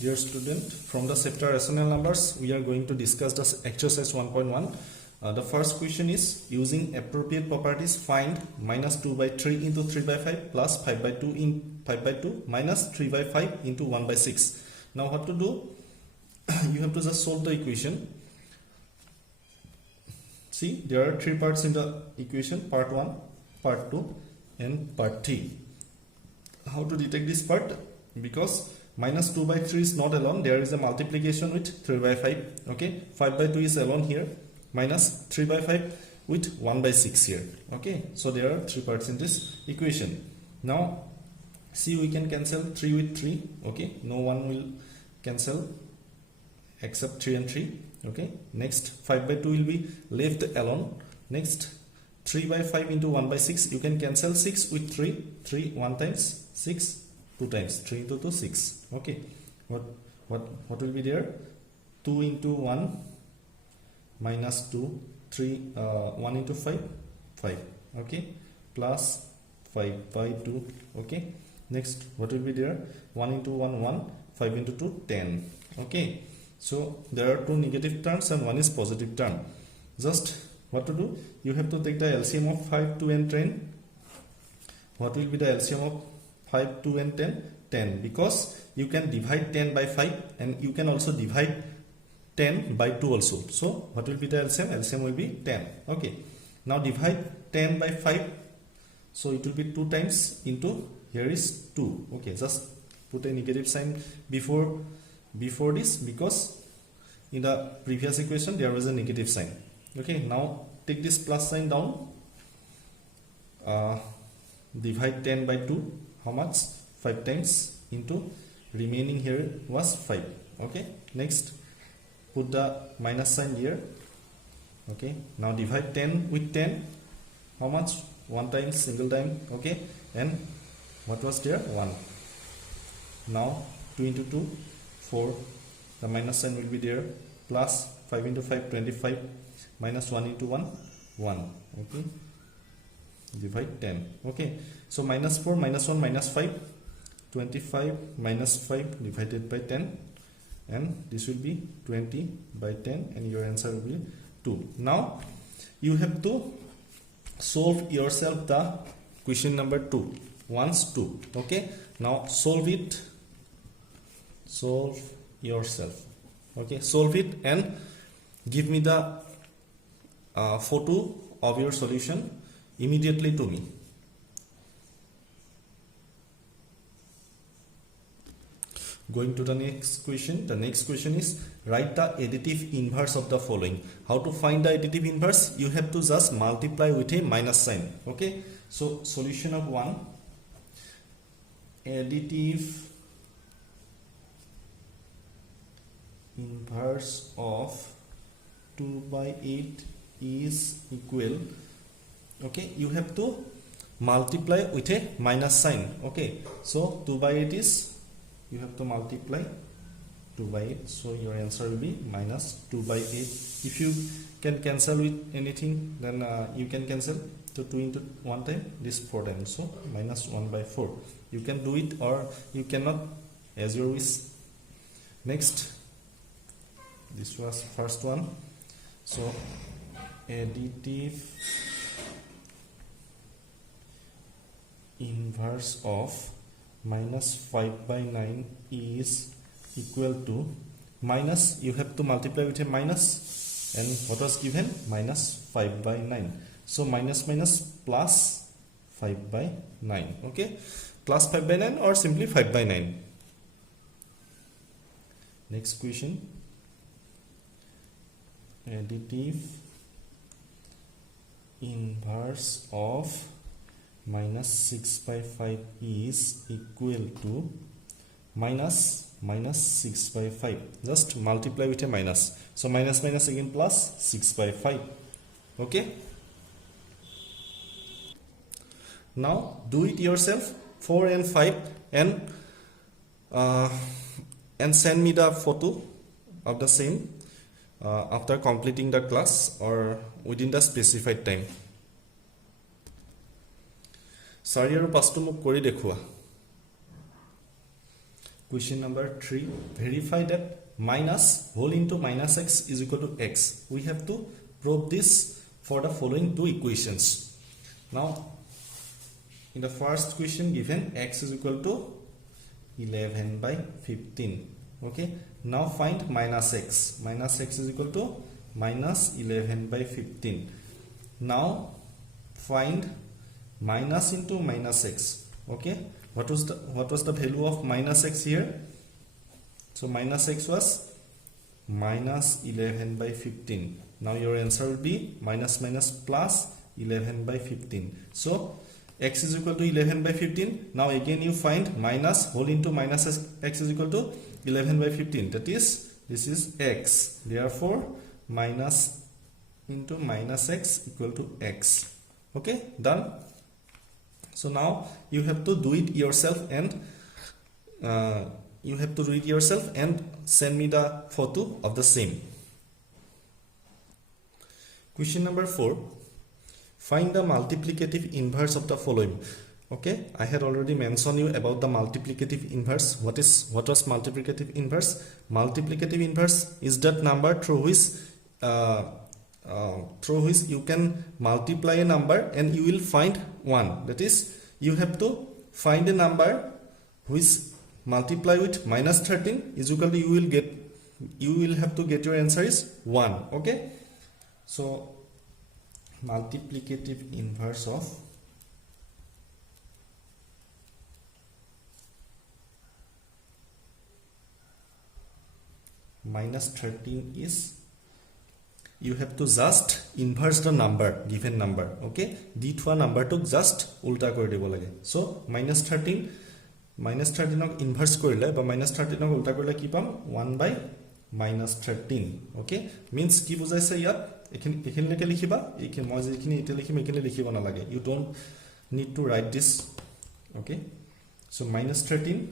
Dear student, from the chapter rational numbers, we are going to discuss the exercise 1.1. The first question is, using appropriate properties, find minus 2 by 3 into 3 by 5 plus 5 by 2 in 5 by 2 minus 3 by 5 into 1 by 6. Now what to do? You have to just solve the equation. See, there are three parts in the equation, part 1, part 2 and part 3. How to detect this part? Because minus 2 by 3 is not alone, there is a multiplication with 3 by 5. Okay, 5 by 2 is alone here, minus 3 by 5 with 1 by 6 here. Okay, so there are three parts in this equation. Now see, we can cancel 3 with 3. Okay, no one will cancel except 3 and 3. Okay, next 5 by 2 will be left alone. Next 3 by 5 into 1 by 6, you can cancel 6 with 3. 3 1 times, 6 2 times, 3 into 2 6. Okay, what will be there? 2 into 1 minus 2, 3 1 into 5 5. Okay, plus 5 by 2. Okay, next what will be there? 1 into 1 1, 5 into 2 10. Okay, so there are two negative terms and one is positive term. Just what to do? You have to take the LCM of 5 2 and 10. What will be the LCM of 5 2 and 10? 10, because you can divide 10 by 5 and you can also divide 10 by 2 also. So what will be the LCM? LCM will be 10. Okay, now divide 10 by 5, so it will be 2 times into, here is 2. Okay, just put a negative sign before this, because in the previous equation there was a negative sign. Okay, now take this plus sign down. Divide 10 by 2, how much? 5 times into, remaining here was 5. Okay, next put the minus sign here. Okay, now divide 10 with 10, how much? 1 time, single time. Okay, and what was there? 1. Now 2 into 2 4, the minus sign will be there, plus 5 into 5 25, minus 1 into 1 1. Okay, divide 10. Okay, so minus 4 minus 1 minus 5, 25 minus 5 divided by 10, and this will be 20 by 10, and your answer will be 2. Now you have to solve yourself the question number 2 once 2. Okay, now solve it, solve yourself. Okay, solve it and give me the photo of your solution immediately to me. Going to the next question. The next question is, write the additive inverse of the following. How to find the additive inverse? You have to just multiply with a minus sign. Okay, so solution of 1, additive inverse of 2 by 8 is equal. Okay, you have to multiply with a minus sign. Okay, so 2 by 8 is, you have to multiply 2 by 8, so your answer will be minus 2 by 8. If you can cancel with anything, then you can cancel. So 2 into 1 time, this 4 times, so minus 1 by 4. You can do it or you cannot, as your wish. Next, this was first one. So additive inverse of minus 5 by 9 is equal to, minus, you have to multiply with a minus, and what was given? Minus 5 by 9. So minus minus plus 5 by 9. Okay, plus 5 by 9 or simply 5 by 9. Next question, additive inverse of minus 6 by 5 is equal to minus 6 by 5. Just multiply with a minus, so minus minus again plus 6 by 5. Okay, now do it yourself, 4 and 5, and send me the photo of the same after completing the class or within the specified time. 4 আৰু 5 টো মোক কৰি দেখুৱা। Question number 3. Verify that minus whole into minus x is equal to x. We have to prove this for the following two equations. Now, in the first question given x is equal to 11 by 15. Okay. Now find minus x. Minus x is equal to minus 11 by 15. Now find minus into minus x. Okay. What was the value of minus x here? So minus x was minus 11 by 15. Now your answer will be minus minus plus 11 by 15. So x is equal to 11 by 15. Now again you find minus whole into minus x is equal to 11 by 15. That is, this is x. Therefore minus into minus x equal to x. Okay, done. So now you have to do it yourself and send me the photo of the same. Question number 4. Find the multiplicative inverse of the following. Okay, I had already mentioned you about the multiplicative inverse. What was multiplicative inverse? Multiplicative inverse is that number through which you can multiply a number and you will find 1. That is, you have to find a number which multiply with minus 13 is equal to you will have to get your answer is 1. Okay, so multiplicative inverse of minus 13 is, you have to just inverse the number, given number. Okay, di thua number to just ulta kori dibo lage. So minus 13 ok inverse korile ba minus 13 ok ulta korile ki pam 1 by minus 13. Okay, means ki bujaise yat ekhini leke likhiba, ekhini moi jekhini ite likhim ekhini likhiba na lage. You don't need to write this. Okay, so minus 13,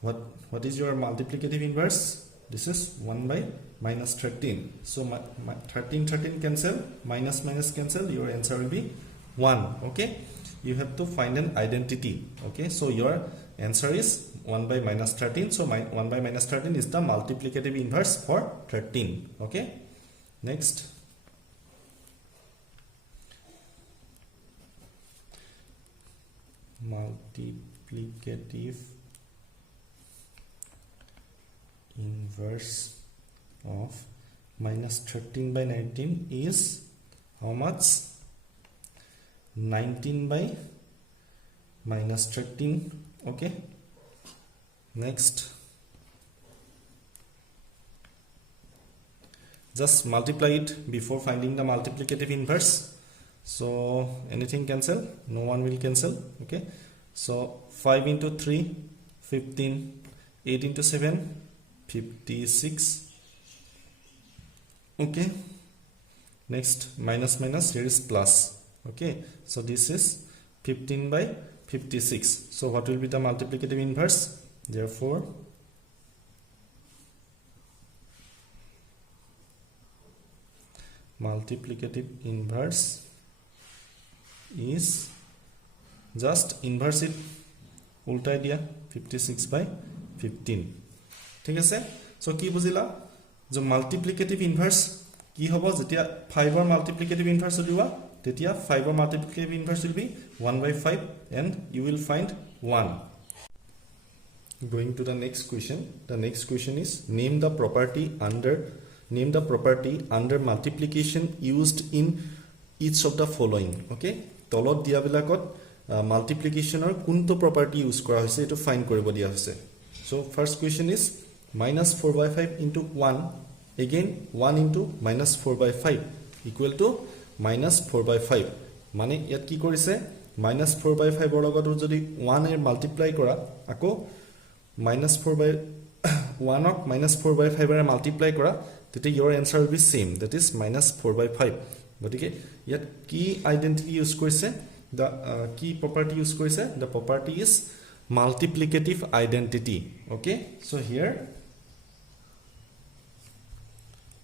what is your multiplicative inverse? This is 1 by minus 13. So 13 cancel, minus minus cancel, your answer will be 1. Okay, you have to find an identity. Okay, so your answer is 1 by minus 13. So 1 by minus 13 is the multiplicative inverse for 13. Okay, next. Multiplicative inverse of minus 13 by 19 is how much? 19 by minus 13. Okay, next, just multiply it before finding the multiplicative inverse. So anything cancel? No one will cancel. Okay, so 5 into 3 15, 8 into 7 56. Okay, next, minus minus, here is plus. Okay, so this is 15 by 56. So what will be the multiplicative inverse? Therefore multiplicative inverse is, just inverse it, ultai dia, 56 by 15. ঠিক আছে, so কি বুজিলা যে multiplicative inverse কি হ'ব যেতিয়া 5 ৰ multiplicative inverse উলিওৱা তেতিয়া 5 ৰ multiplicative inverse will be 1 by 5 and you will find 1. Going to the next question. The next question is name the property under multiplication used in each of the following. Okay, তলত দিয়া বিলাকত মাল্টিপ্লিকেশনৰ কোনটো property use কৰা হৈছে এটো fine কৰিব দিয়া হৈছে. So first question is minus 4 by 5 into 1. Again 1 into minus 4 by 5 equal to minus 4 by 5. মানে ইয়াত কি কৰিছে, minus 4 by 5 ৰ লগত যদি 1 এৰ মাল্টিপ্লাই কৰা, আকৌ minus 4 by 1 অক minus 4 by 5 এৰে মাল্টিপ্লাই কৰা, তেতিয়া your answer will be same, that is minus 4 by 5. গতিকে ইয়াত কি আইডেন্টিটি ইউজ কৰিছে, the কি property use কৰিছে, the property is multiplicative identity. Okay, so here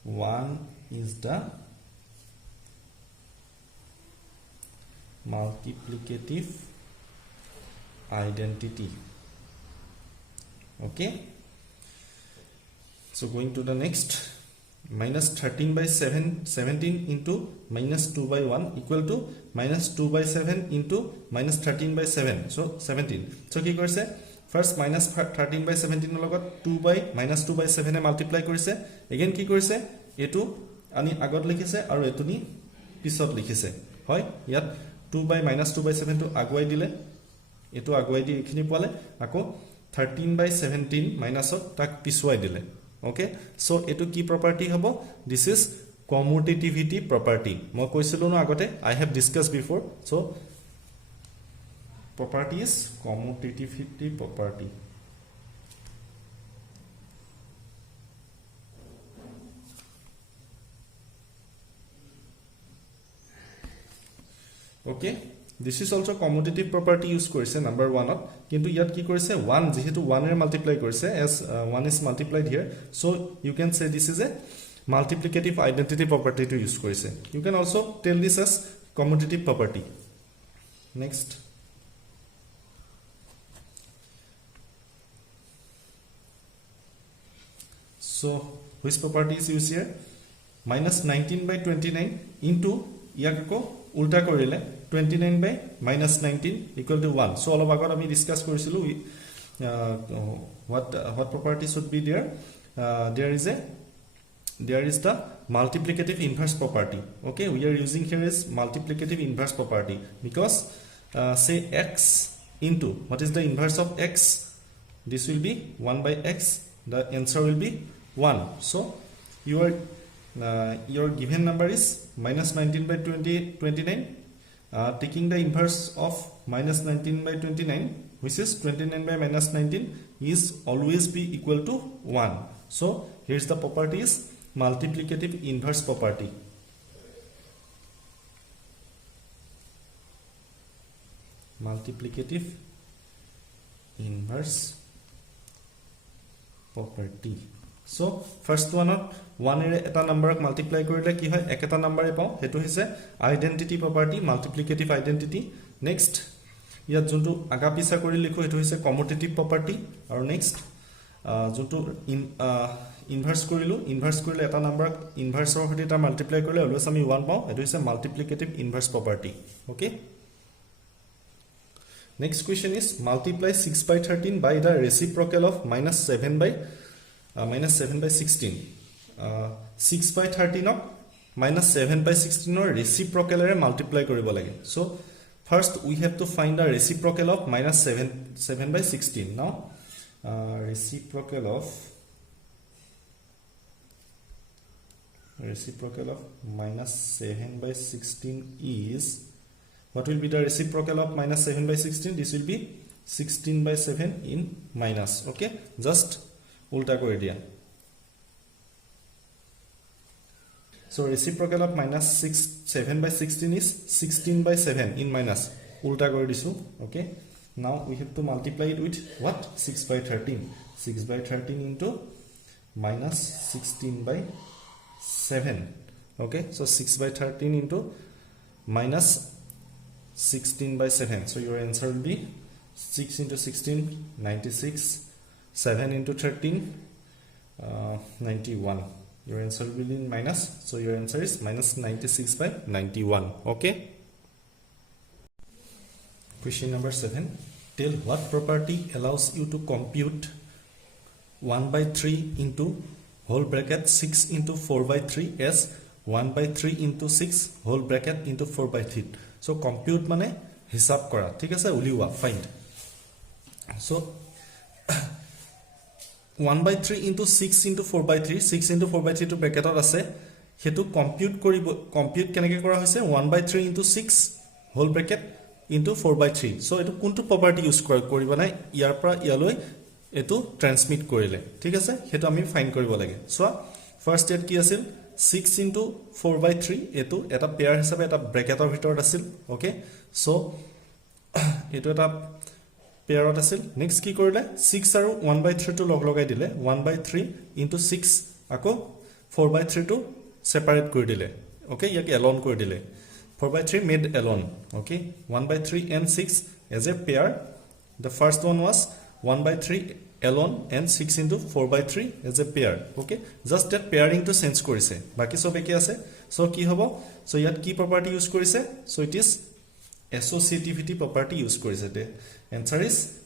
1 is the multiplicative identity. Okay, So going to the next, minus 13 by 17 into minus 2 by 1 equal to minus 2 by 7 into minus 13 by 7. So 17. So কি কৰিছে, first minus 13 by 17 লগত 2 by minus 2 by 7 A multiply কৰিছে, again কি কৰিছে, এটো আনি আগত লিখিছে আৰু এটো নি পিছত লিখিছে, হয় ইয়াত 2 by minus 2 by 7 টো আগুৱাই দিলে, এটো আগুৱাই দি এখিনি পালে, আকৌ 13 by 17 minus তাক পিছুৱাই দিলে। Okay, so etu ki property hobo, this is commutativity property. Moi koisilu no agote, I have discussed before. So property is commutativity property. Okay, this is also commutative property use korise number 1 ot, kintu yat ki korise 1 jehetu 1 er multiply korise, as 1 is multiplied here, so you can say this is a multiplicative identity property to use korise. You can also tell this as commutative property. Next, so which property is used here, minus 19 by 29 into yakko ulta korile 29 by minus 19 equal to 1. So all of agar ami discuss korisilu what property should be there. There is the multiplicative inverse property. Okay, we are using here is multiplicative inverse property because say x into what is the inverse of x, this will be 1 by x, the answer will be 1. So your given number is minus 19 by 29. Taking the inverse of minus 19 by 29, which is 29 by minus 19, is always be equal to 1. So here's the property is multiplicative inverse property. Multiplicative inverse property. So first one of 1 ere eta number multiply korile ki hoy eketa number e pao, hetu hise identity property, multiplicative identity. Next yat juntu aga pisa kori likho hetu hise commutative property, aru next juntu inverse korilu, inverse korile eta number inverse or hoti ta multiply korile always ami 1 pao, hetu hise multiplicative inverse property. Okay, next question is multiply 6 by 13 by the reciprocal of minus 7 by 16. 6 by 13 of minus 7 by 16 or reciprocal ere multiply koribo lage. So first we have to find the reciprocal of minus 7 by 16. Now reciprocal of minus 7 by 16 is, what will be the reciprocal of minus 7 by 16? This will be 16 by 7 in minus. Okay, just ulta kori dia. So reciprocal of minus 7 by 16 is 16 by 7 in minus. Ulta kori disu. Okay, now we have to multiply it with what? 6 by 13. 6 by 13 into minus 16 by 7. Okay, so 6 by 13 into minus 16 by 7. So your answer will be 6 into 16, 96. 7 into 13, 91. Your answer will be in minus. So your answer is minus 96 by 91. Okay. Question number 7. Tell what property allows you to compute 1 by 3 into whole bracket 6 into 4 by 3 as 1 by 3 into 6 whole bracket into 4 by 3. So compute mane hisab kora. Thik ase, uliwa, find. So 1 by 3 into 6 into 4 by 3, 6 into 4 by 3 to bracket or ase, hetu compute keneke kora hoise 1 by 3 into 6 whole bracket into 4 by 3. So etu kuntu property use koriba nai, iar pra ialoi etu transmit korile. Thik ase, hetu ami find koribo lage. So first yet ki asil 6 into 4 by 3, etu eta pair hisabe eta bracket or bhitor asil. Okay, so etu eta pair asil. Next ki korile 6 aru 1 by 3 to log logai dile, 1 by 3 into 6 ako 4 by 3 to separate kori dile. Okay, yak alone kori dile. 4 by 3 made alone. Okay, 1 by 3 and 6 as a pair. The first one was 1 by 3 ln and 6 into 4 by 3 as a pair. Okay, just that pairing to change korise baki sob eke ase. So ki hobo, so yat ki property use korise, so it is associativity property use korise. The answer is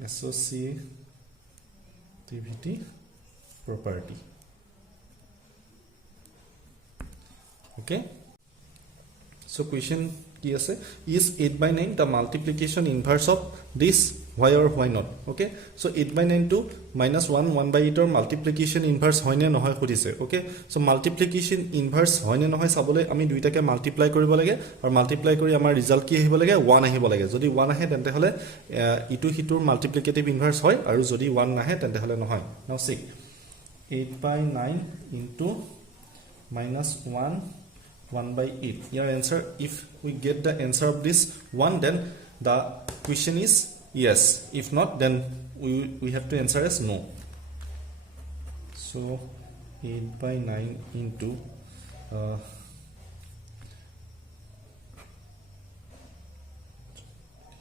associativity property. Okay, so question ki ase, is 8 by 9 the multiplication inverse of this, why or why not? Okay, so 8 by 9 to minus 1 1 by 8 or multiplication inverse hoy ne nohoy khudise. Okay, so multiplication inverse hoy ne nohoy sabole ami duita ke multiply koribo lage or multiply kori amar result ki ahibo lage 1 ahibo lage. Jodi 1 ahe tente hole itu hitur multiplicative inverse hoy aru jodi 1 nahe tente hole nohoy. Now see, 8 by 9 into minus 1 1 by 8. Your answer, if we get the answer of this one, then the question is yes. If not, then we have to answer as no. So 8 by 9 into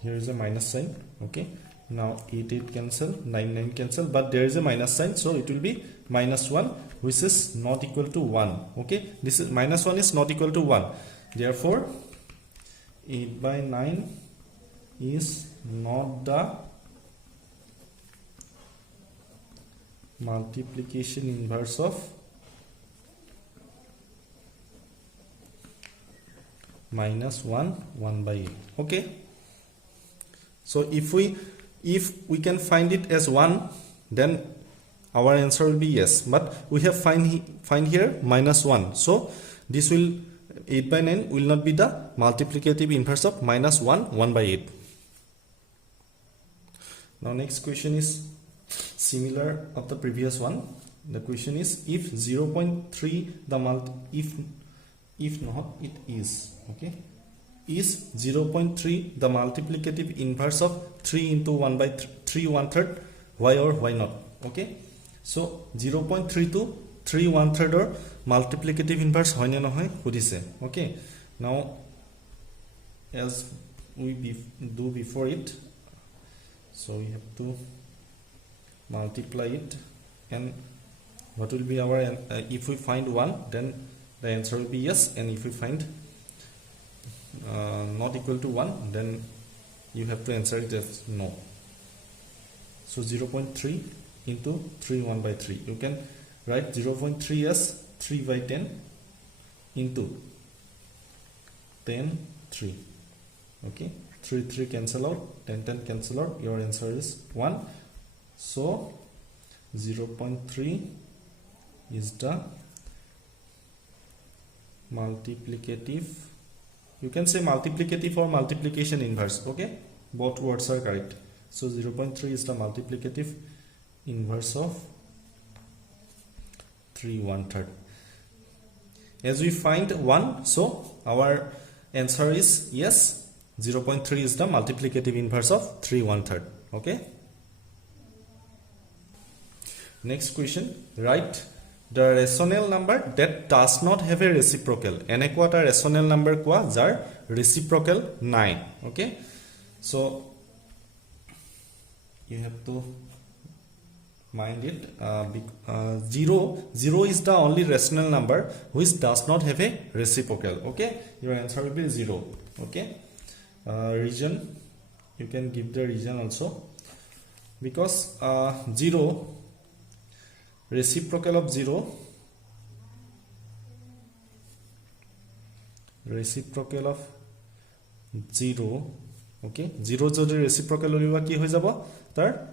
here is a minus sign. Okay, now 8 8 cancel, 9 9 cancel, but there is a minus sign, so it will be minus 1, which is not equal to 1. Okay, this is minus 1 is not equal to 1. Therefore 8 by 9 is not the multiplication inverse of minus 1 1 by 8. Okay, so if we can find it as 1, then our answer will be yes, but we have find here minus 1, so this will 8 by 9 will not be the multiplicative inverse of minus 1 1 by 8. Now next question is similar of the previous one. The question is, if 0.3 the if not it is, okay, is 0.3 the multiplicative inverse of 3 into 1 by 3 1/3, why or why not? Okay, so 0.3 to 3 1/3 or multiplicative inverse hoy ne nohoy khudise. Okay, now as we do before it, so we have to multiply it, and what will be our if we find 1, then the answer will be yes, and if we find not equal to 1, then you have to answer it as no. So 0.3 into 3 1 by 3, you can write 0.3 as 3 by 10 into 10 3. Okay, 3 3 cancel out, 10 10 cancel out, your answer is 1. So 0.3 is the multiplicative, you can say multiplicative or multiplication inverse. Okay, both words are correct. So 0.3 is the multiplicative inverse of 3 1/3. As we find 1, so our answer is yes, 0.3 is the multiplicative inverse of 3 1/3. Okay, next question, write the rational number that does not have a reciprocal. Enekwa ta rational number kwa jar reciprocal nai. Okay, so you have to mind it. 0 is the only rational number which does not have a reciprocal. Okay, your answer will be 0. Okay, region, you can give the region also, because 0 reciprocal of 0 okay, 0 jodi reciprocal holiba ki hoy jabo tar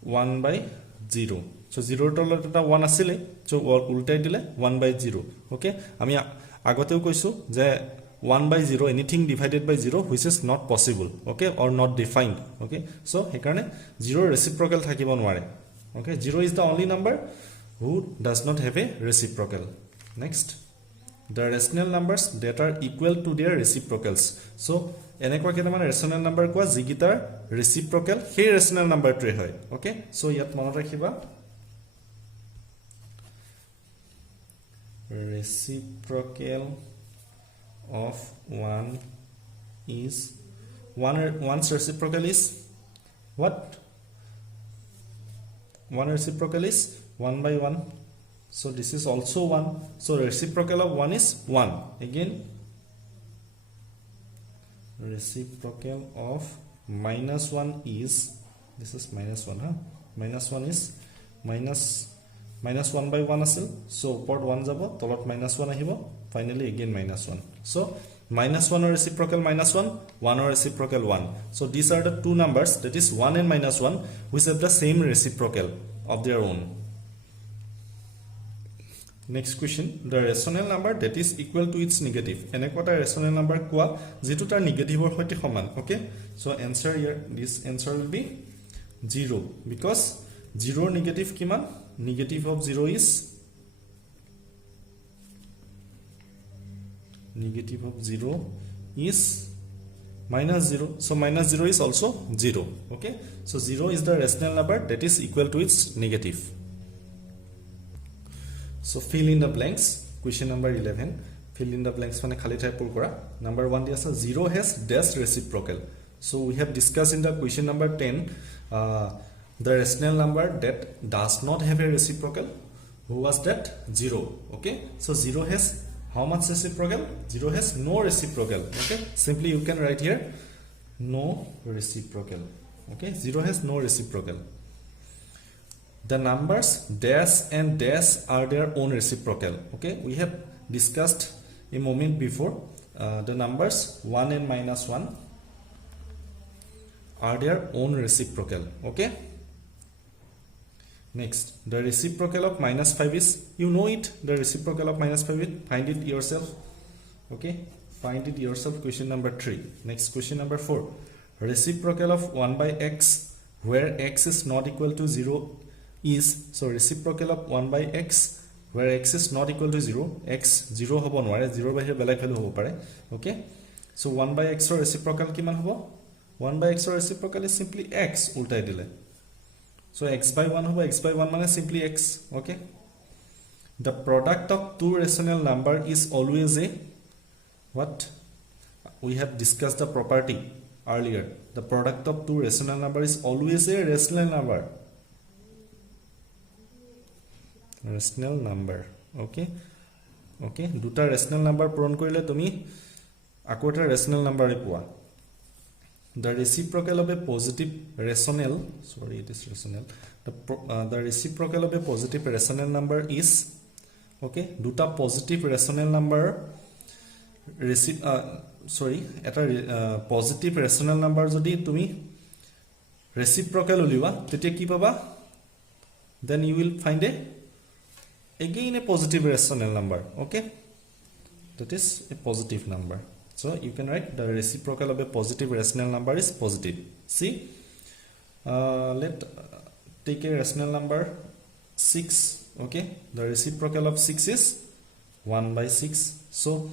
1 by 0. So 0 tolat eta 1 asile, so ultai dile 1 by 0. Okay, ami agoteu koisu je 1 by 0, anything divided by 0 which is not possible, okay, or not defined. Okay, so hekarne 0 reciprocal thakibo nware. Okay, 0 is the only number who does not have a reciprocal. Next, the rational numbers that are equal to their reciprocals. So enekwa ketaman rational number kwa jigitar reciprocal he rational number tre hoy. Okay, so yat monot rakhiba, reciprocal of 1 is one's reciprocal is what 1 reciprocal is 1 by 1, so this is also 1, so reciprocal of 1 is 1. Again reciprocal of minus 1 is, this is minus 1, huh? Minus 1 is minus 1 by 1 asil, so upward 1 jabo tolot minus 1 ahibo, finally again minus 1, so minus 1 or reciprocal minus 1, 1 or reciprocal 1. So these are the two numbers, that is 1 and minus 1, which have the same reciprocal of their own. Next question, the rational number that is equal to its negative. Enekota rational number kwa jitu tar negative or hoite saman. Okay, so answer here, this answer will be 0, because 0 negative kiman, negative of 0 is negative of 0 is minus 0, so minus 0 is also 0. Okay, so 0 is the rational number that is equal to its negative. So fill in the blanks. Question number 11, fill in the blanks mane khali thai pur kora. Number 1 diya asa 0 has dash reciprocal. So we have discussed in the question number 10 the rational number that does not have a reciprocal. Who was that? 0. Okay, so 0 has how much reciprocal? 0 has no reciprocal. Okay, simply you can write here no reciprocal. Okay, 0 has no reciprocal. The numbers dash and dash are their own reciprocal. Okay, we have discussed a moment before the numbers 1 and minus 1 are their own reciprocal. Okay, next, the reciprocal of minus 5 is, you know it, the reciprocal of minus 5 is, find it yourself. Okay, find it yourself. Question number 3. Next, question number 4, reciprocal of 1 by x where x is not equal to 0 is, so reciprocal of 1 by x where x is not equal to 0, x 0 hobo nware, 0 by here belag value hobo pare. Okay, so 1 by x or reciprocal kiman hobo, 1 by x or reciprocal is simply x ultai dile, so x by 1 hobo, x by 1 mane simply x. Okay, the product of two rational number is always a what, we have discussed the property earlier, the product of two rational number is always a rational number. Rational number. Okay, okay, duta rational number puron korile tumi ako eta rational number poa. The reciprocal of a positive rational, sorry it is rational, the reciprocal of a positive rational number is, okay, duta positive rational number sorry eta positive rational number jodi tumi reciprocal uliwa tetia ki paba, then you will find again a positive rational number. Okay, that is a positive number, so you can write the reciprocal of a positive rational number is positive. See, let take a rational number 6. Okay, the reciprocal of 6 is 1 by 6, so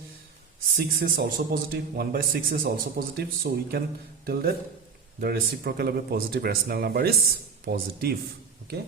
6 is also positive, 1 by 6 is also positive, so we can tell that the reciprocal of a positive rational number is positive. Okay,